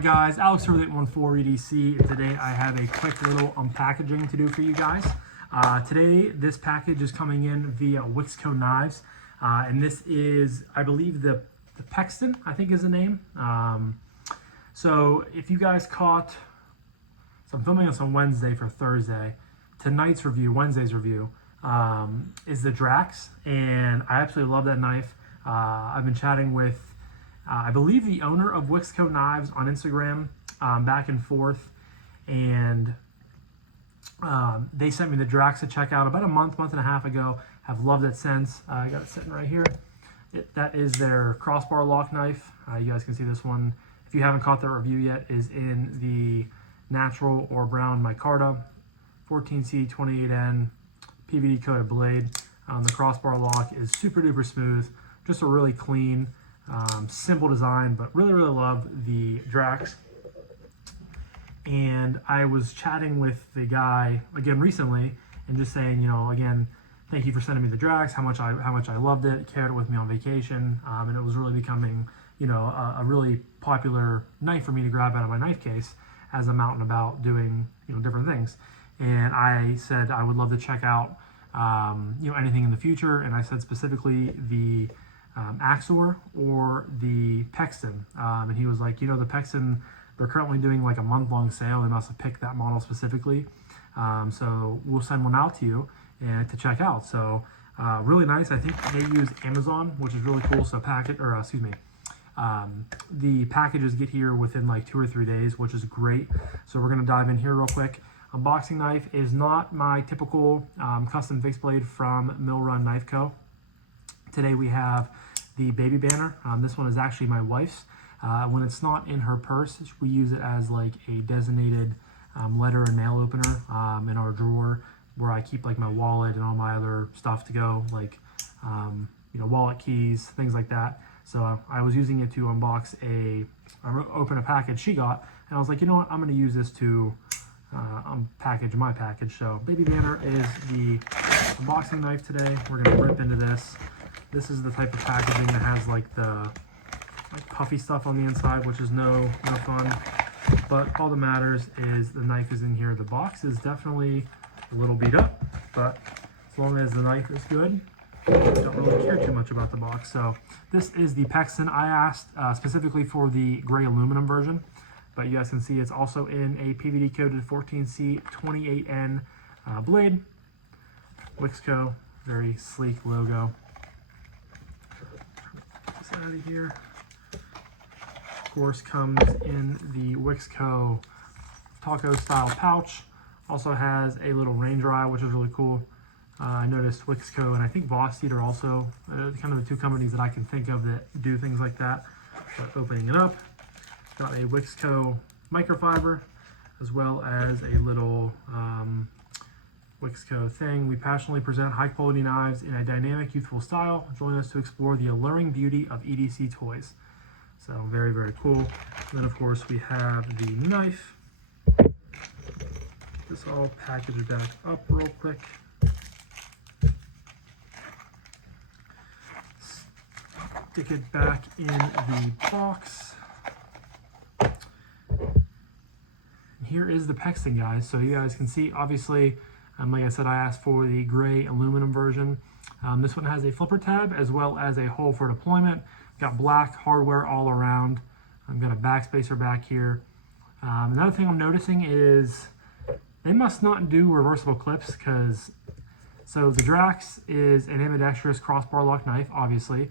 Alright guys, Alex here with 814 EDC, and today I have a quick little unpackaging to do for you guys. Today, this package is coming in via Wixco Knives, and this is, I believe, the Pexston, I think is the name. So if you guys caught, so I'm filming this on Wednesday for Thursday. Tonight's review, Wednesday's review, is the Drax, and I absolutely love that knife. I've been chatting with I believe the owner of Wixco Knives on Instagram, back and forth, and they sent me the Drax to check out about a month and a half ago. Have loved it since. I got it sitting right here. That is their crossbar lock knife. You guys can see this one. If you haven't caught their review yet, is in the natural or brown micarta, 14C 28N PVD coated blade. The crossbar lock is super duper smooth, just a really clean, simple design, but really love the Drax. And I was chatting with the guy again recently and just saying, you know, again, thank you for sending me the Drax, how much I loved it, carried it with me on vacation, and it was really becoming, you know, a really popular knife for me to grab out of my knife case as I'm out and about doing, you know, different things. And I said I would love to check out, you know, anything in the future, and I said specifically the Axor or the Pexston, and he was like, you know, the Pexston, they're currently doing like a month-long sale. They must have picked that model specifically, so we'll send one out to you and to check out. So really nice. I think they use Amazon, which is really cool. So the packages get here within like 2 or 3 days, which is great. So we're gonna dive in here real quick. Unboxing knife is not my typical custom fixed blade from Mill Run Knife Co. Today we have the baby banner. This one is actually my wife's. When it's not in her purse, we use it as like a designated letter and nail opener in our drawer where I keep like my wallet and all my other stuff to go, like you know, wallet keys, things like that. So I was using it to open a package she got, and I was like, you know what, I'm going to use this to unpackage my package. So baby banner is the unboxing knife today. We're going to rip into this. This is the type of packaging that has like the puffy stuff on the inside, which is no fun. But all that matters is the knife is in here. The box is definitely a little beat up, but as long as the knife is good, I don't really care too much about the box. So this is the Pexston. I asked specifically for the gray aluminum version, but you guys can see it's also in a PVD coated 14C 28N blade. Wixco, very sleek logo. Out of here. Of course, comes in the Wixco taco style pouch. Also has a little rain dry, which is really cool. I noticed Wixco and I think Vosteed are also kind of the two companies that I can think of that do things like that. But opening it up, got a Wixco microfiber as well as a little Wixco thing. We passionately present high quality knives in a dynamic, youthful style. Join us to explore the alluring beauty of EDC toys. So very cool. And then of course we have the knife. This all packaged back up real quick. Stick it back in the box. And here is the Pexston, guys. So you guys can see, obviously, like I said, I asked for the gray aluminum version. This one has a flipper tab as well as a hole for deployment. Got black hardware all around. I've got a backspacer back here. Another thing I'm noticing is they must not do reversible clips, because so the Drax is an ambidextrous crossbar lock knife, obviously,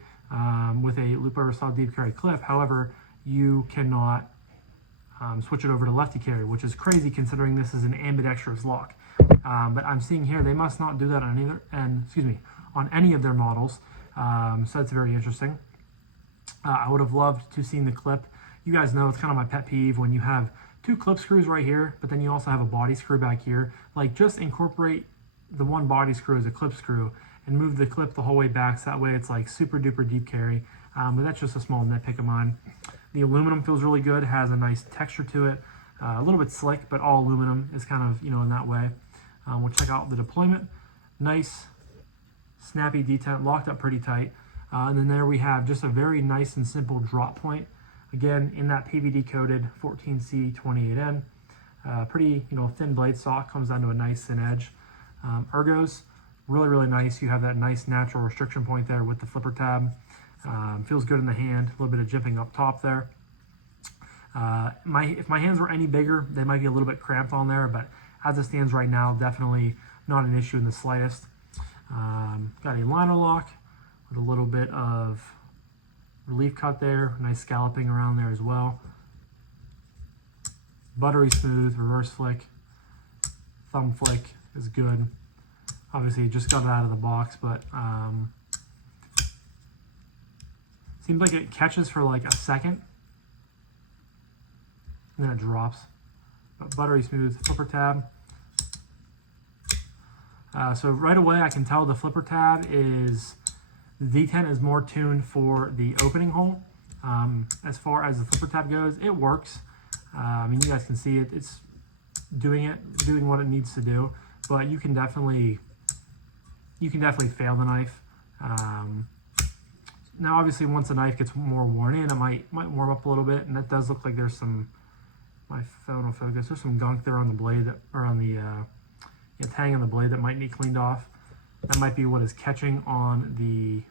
with a loop over style deep carry clip. However, you cannot switch it over to lefty carry, which is crazy considering this is an ambidextrous lock. But I'm seeing here they must not do that on on any of their models. So that's very interesting. I would have loved to seen the clip. You guys know it's kind of my pet peeve when you have two clip screws right here, but then you also have a body screw back here. Like, just incorporate the one body screw as a clip screw and move the clip the whole way back, so that way it's like super duper deep carry. But that's just a small nitpick of mine. The aluminum feels really good, has a nice texture to it. A little bit slick, but all aluminum is kind of, you know, in that way. We'll check out the deployment. Nice, snappy detent, locked up pretty tight. And then there we have just a very nice and simple drop point Again, in that PVD coated 14C28N. Pretty, thin blade saw, comes down to a nice thin edge. Ergos, really nice. You have that nice natural restriction point there with the flipper tab. Feels good in the hand, a little bit of jimping up top there. If my hands were any bigger, they might be a little bit cramped on there, but as it stands right now, definitely not an issue in the slightest. Got a liner lock with a little bit of relief cut there, nice scalloping around there as well. Buttery smooth, reverse flick, thumb flick is good. Obviously, just got it out of the box, but seems like it catches for like a second, and then it drops. But buttery smooth flipper tab. So right away, I can tell the flipper tab is, the D10 is more tuned for the opening hole. As far as the flipper tab goes, it works. I mean, you guys can see it. It's doing what it needs to do. But you can definitely fail the knife. Now, obviously, once the knife gets more worn in, it might warm up a little bit, and that does look like there's some. My phone will focus. There's some gunk there on the blade or on the tang on the blade that might need cleaned off. That might be what is catching on the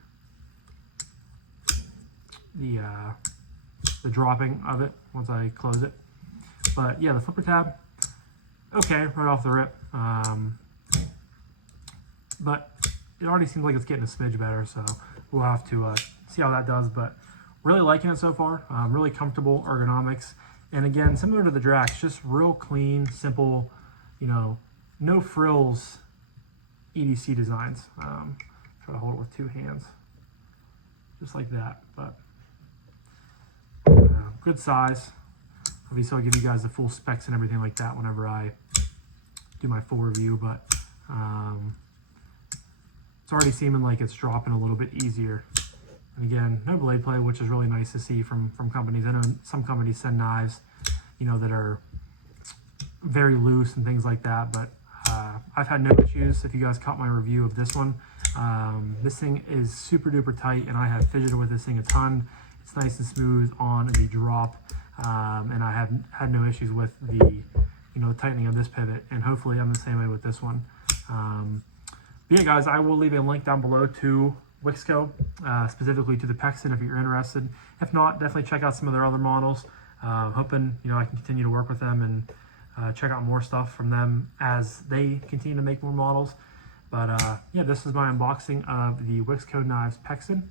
dropping of it once I close it. But yeah, the flipper tab, okay, right off the rip. But it already seems like it's getting a smidge better, so we'll have to see how that does. But really liking it so far. Really comfortable ergonomics. And again, similar to the Drax, just real clean, simple, no frills EDC designs. Try to hold it with two hands, just like that. But good size. Obviously, I'll give you guys the full specs and everything like that whenever I do my full review. But it's already seeming like it's dropping a little bit easier. And again, no blade play, which is really nice to see from companies. I know some companies send knives, that are very loose and things like that. But I've had no issues. If you guys caught my review of this one, this thing is super duper tight, and I have fidgeted with this thing a ton. It's nice and smooth on the drop, and I have had no issues with the tightening of this pivot, and hopefully I'm the same way with this one. But yeah, guys, I will leave a link down below to Wixco, specifically to the Pexston if you're interested. If not, definitely check out some of their other models. Hoping I can continue to work with them and check out more stuff from them as they continue to make more models. But yeah, this is my unboxing of the Wixco Knives Pexston.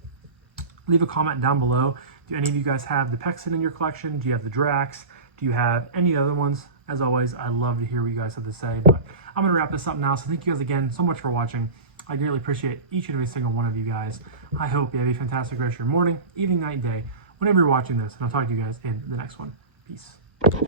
Leave a comment down below. Do any of you guys have the Pexston in your collection? Do you have the Drax? Do you have any other ones? As always, I love to hear what you guys have to say. But I'm going to wrap this up now. So thank you guys again so much for watching. I greatly appreciate each and every single one of you guys. I hope you have a fantastic rest of your morning, evening, night, day, whenever you're watching this. And I'll talk to you guys in the next one. Peace.